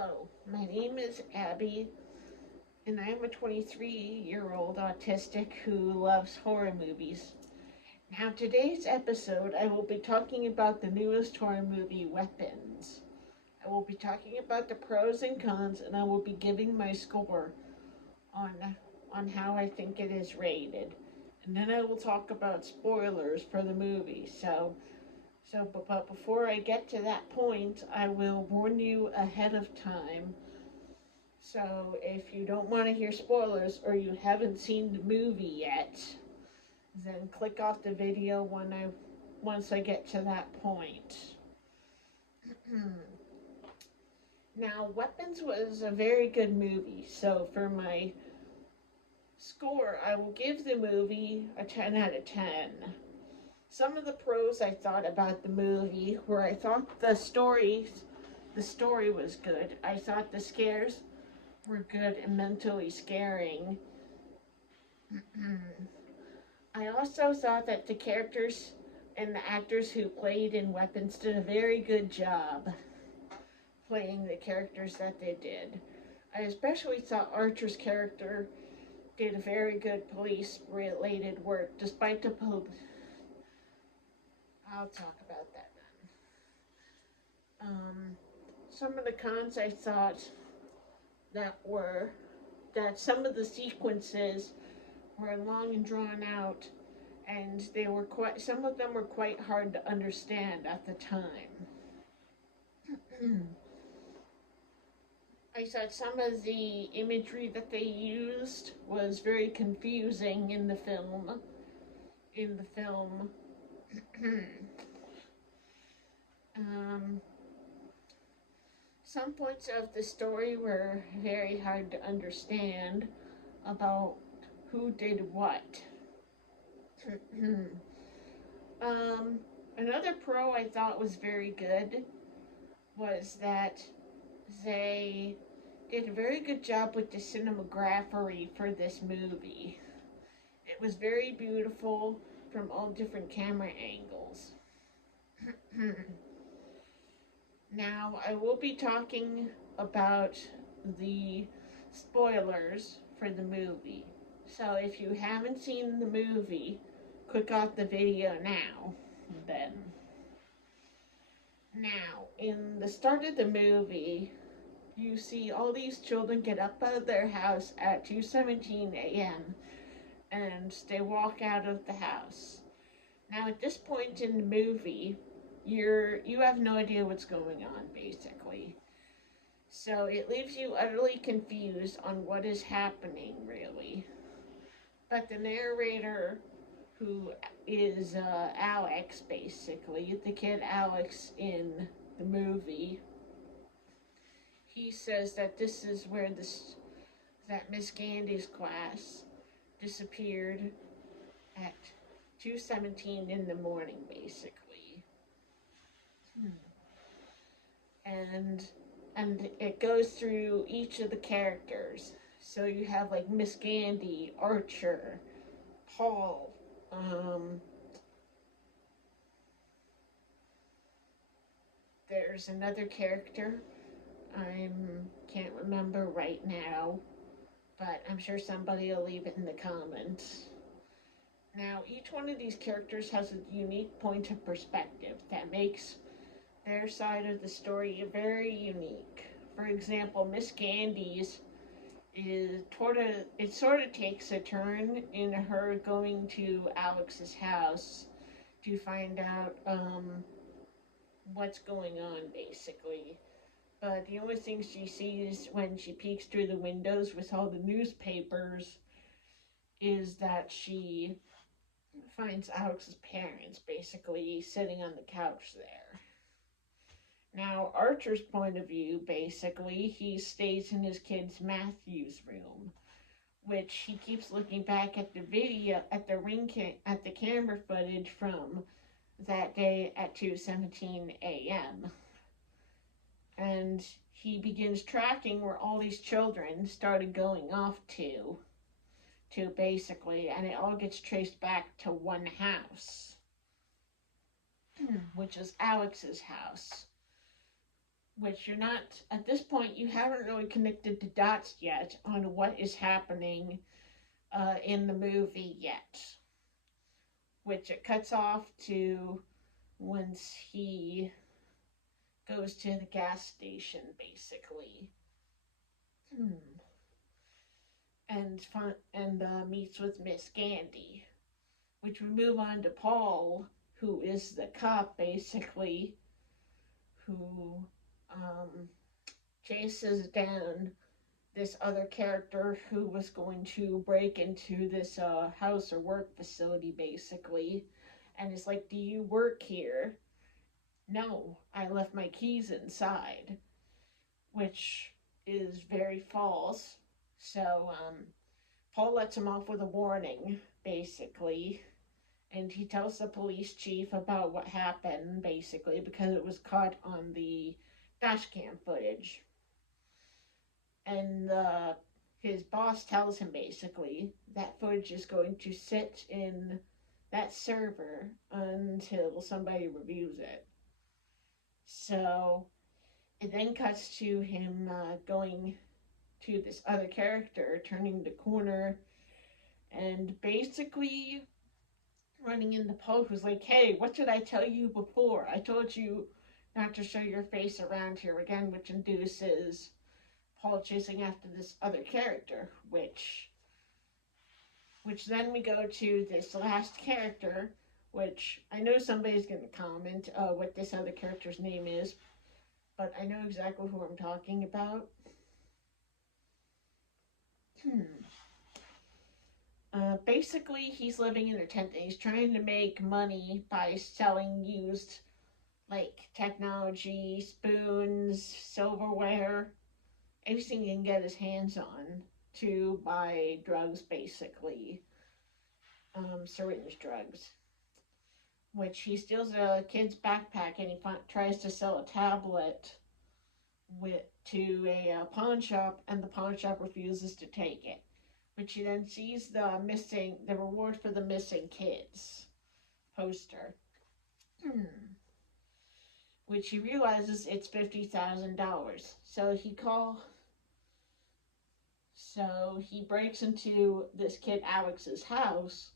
Hello, my name is Abby, and I am a 23-year-old autistic who loves horror movies. Now, today's episode, I will be talking about the newest horror movie, Weapons. I will be talking about the pros and cons, and I will be giving my score on on how I think it is rated. And then I will talk about spoilers for the movie. But before I get to that point, I will warn you ahead of time. So if you don't want to hear spoilers or you haven't seen the movie yet, then click off the video once I get to that point. Now, Weapons was a very good movie, so for my score, I will give the movie a 10 out of 10. Some of the pros I thought about the movie were I thought the story was good. I thought the scares were good and mentally scaring. I also thought that the characters and the actors who played in Weapons did a very good job playing the characters that they did. I especially thought Archer's character did a very good police-related work, despite the I'll talk about that then. Some of the cons I thought that some of the sequences were long and drawn out, and some of them were quite hard to understand at the time. I thought some of the imagery that they used was very confusing in the film. Some points of the story were very hard to understand about who did what. Another pro I thought was very good was that they did a very good job with the cinematography for this movie. It was very beautiful from all different camera angles. Now, I will be talking about the spoilers for the movie. So if you haven't seen the movie, click off the video now, then. Now, in the start of the movie, you see all these children get up out of their house at 2:17 a.m. and they walk out of the house. Now, at this point in the movie, you have no idea what's going on, basically. So it leaves you utterly confused on what is happening, really. But the narrator, who is Alex, basically, the kid Alex in the movie, he says that this is where that Miss Gandy's class disappeared at 2:17 in the morning, basically. And it goes through each of the characters. So you have like Miss Gandy, Archer, Paul, there's another character I can't remember right now, but I'm sure somebody will leave it in the comments. Now, each one of these characters has a unique point of perspective that makes their side of the story very unique. For example, Miss Gandy's it sort of takes a turn in her going to Alex's house to find out what's going on, basically. But the only thing she sees when she peeks through the windows with all the newspapers is that she finds Alex's parents basically sitting on the couch there. Now, Archer's point of view, basically, he stays in his kid's Matthew's room, which he keeps looking back at the video, at the camera footage from that day at 2:17 a.m. And he begins tracking where all these children started going off to basically, and it all gets traced back to one house, which is Alex's house. which you're not, at this point, you haven't really connected the dots yet on what is happening in the movie yet. Which it cuts off to once he goes to the gas station, basically. And meets with Miss Gandy, which we move on to Paul, who is the cop, basically, who chases down this other character who was going to break into this house or work facility, basically, and is like, do you work here? No, I left my keys inside, which is very false. So Paul lets him off with a warning, basically, and he tells the police chief about what happened, basically, because it was caught on the dash cam footage. And his boss tells him, basically, that footage is going to sit in that server until somebody reviews it. So it then cuts to him going to this other character, turning the corner, and basically running into Paul, who's like, hey, what did I tell you before? I told you not to show your face around here again, which induces Paul chasing after this other character, which then we go to this last character, which I know somebody's going to comment what this other character's name is, but I know exactly who I'm talking about. Basically, he's living in a tent and he's trying to make money by selling used, like, technology, spoons, silverware, anything he can get his hands on to buy drugs, basically. Syringe drugs. Which he steals a kid's backpack and he tries to sell a tablet to a pawn shop, and the pawn shop refuses to take it. Which he then sees the reward for the missing kids poster. Which he realizes it's $50,000. So he breaks into this kid Alex's house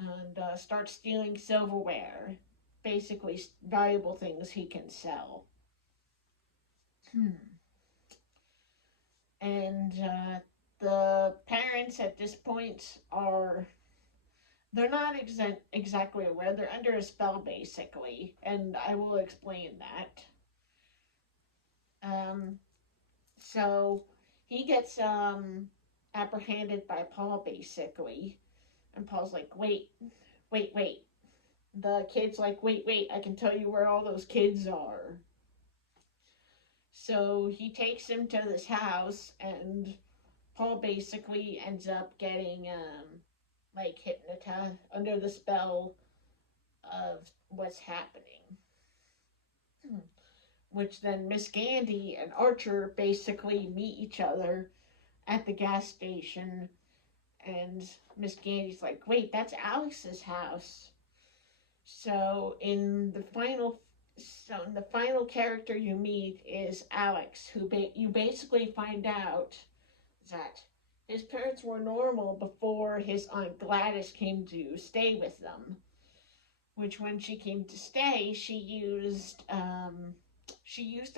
and starts stealing silverware, basically valuable things he can sell. And the parents at this point they're not exactly aware. They're under a spell, basically, and I will explain that. So he gets apprehended by Paul, basically, and Paul's like, wait. The kid's like, wait, I can tell you where all those kids are. So he takes him to this house, and Paul basically ends up getting hypnotized under the spell of what's happening. Which then Miss Gandy and Archer basically meet each other at the gas station, and Miss Gandy's like, wait, that's Alex's house. So in the final character you meet is Alex, who you basically find out that his parents were normal before his Aunt Gladys came to stay with them. Which, when she came to stay, she used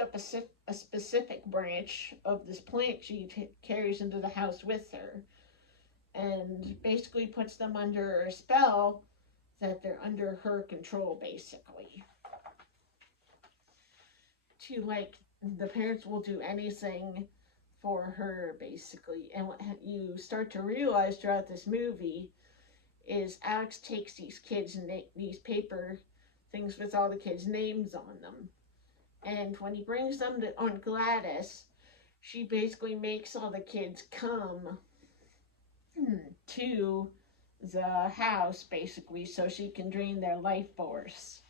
up a specific branch of this plant she carries into the house with her, and basically puts them under a spell that they're under her control, basically. The parents will do anything for her, basically. And what you start to realize throughout this movie is Alex takes these kids and these paper things with all the kids' names on them. And when he brings them to Aunt Gladys, she basically makes all the kids come to the house, basically, so she can drain their life force.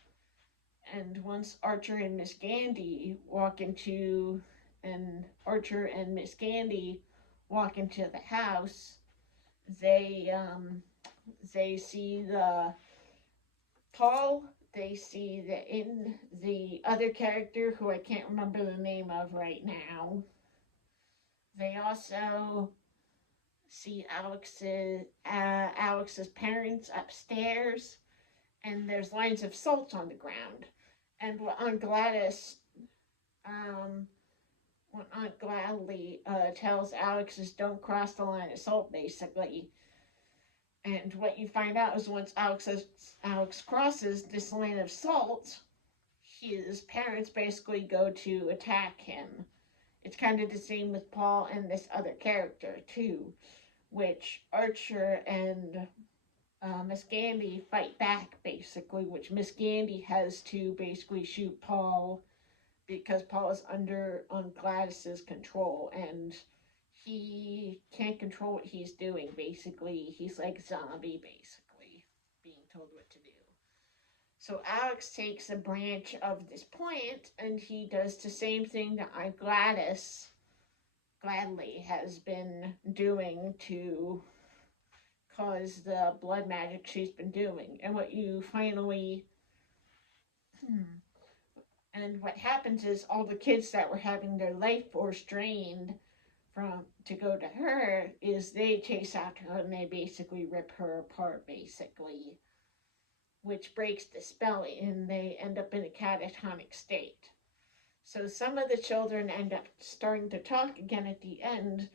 And once Archer and Miss Gandy walk into the house, they see the Paul they see that in the other character, who I can't remember the name of right now, they also see Alex's parents upstairs, and there's lines of salt on the ground. And um, what Aunt Gladly tells Alex is don't cross the line of salt, basically. And what you find out is once Alex crosses this line of salt, his parents basically go to attack him. It's kind of the same with Paul and this other character too, which Archer and Miss Gandy fight back basically, which Miss Gandy has to basically shoot Paul because Paul is on Gladys's control and he can't control what he's doing. Basically, he's like a zombie, basically being told what to do. So Alex takes a branch of this plant and he does the same thing that Gladys gladly has been doing to cause the blood magic she's been doing. And what happens is all the kids that were having their life force drained to go to her is they chase after her and they basically rip her apart, basically, which breaks the spell and they end up in a catatonic state. So some of the children end up starting to talk again at the end,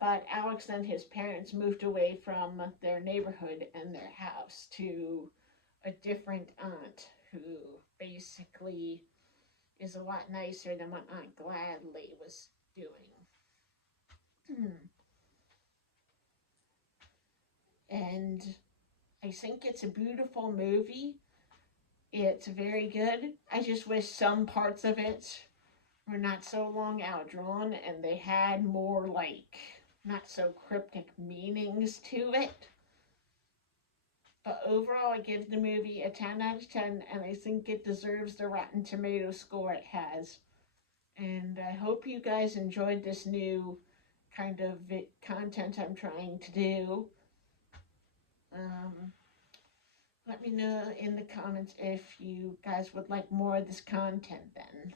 but Alex and his parents moved away from their neighborhood and their house to a different aunt who basically is a lot nicer than what Aunt Gladly was doing. And I think it's a beautiful movie. It's very good. I just wish some parts of it were not so long outdrawn and they had more like not so cryptic meanings to it. But overall, I give the movie a 10 out of 10, and I think it deserves the Rotten Tomatoes score it has. And I hope you guys enjoyed this new kind of content I'm trying to do. Let me know in the comments if you guys would like more of this content then.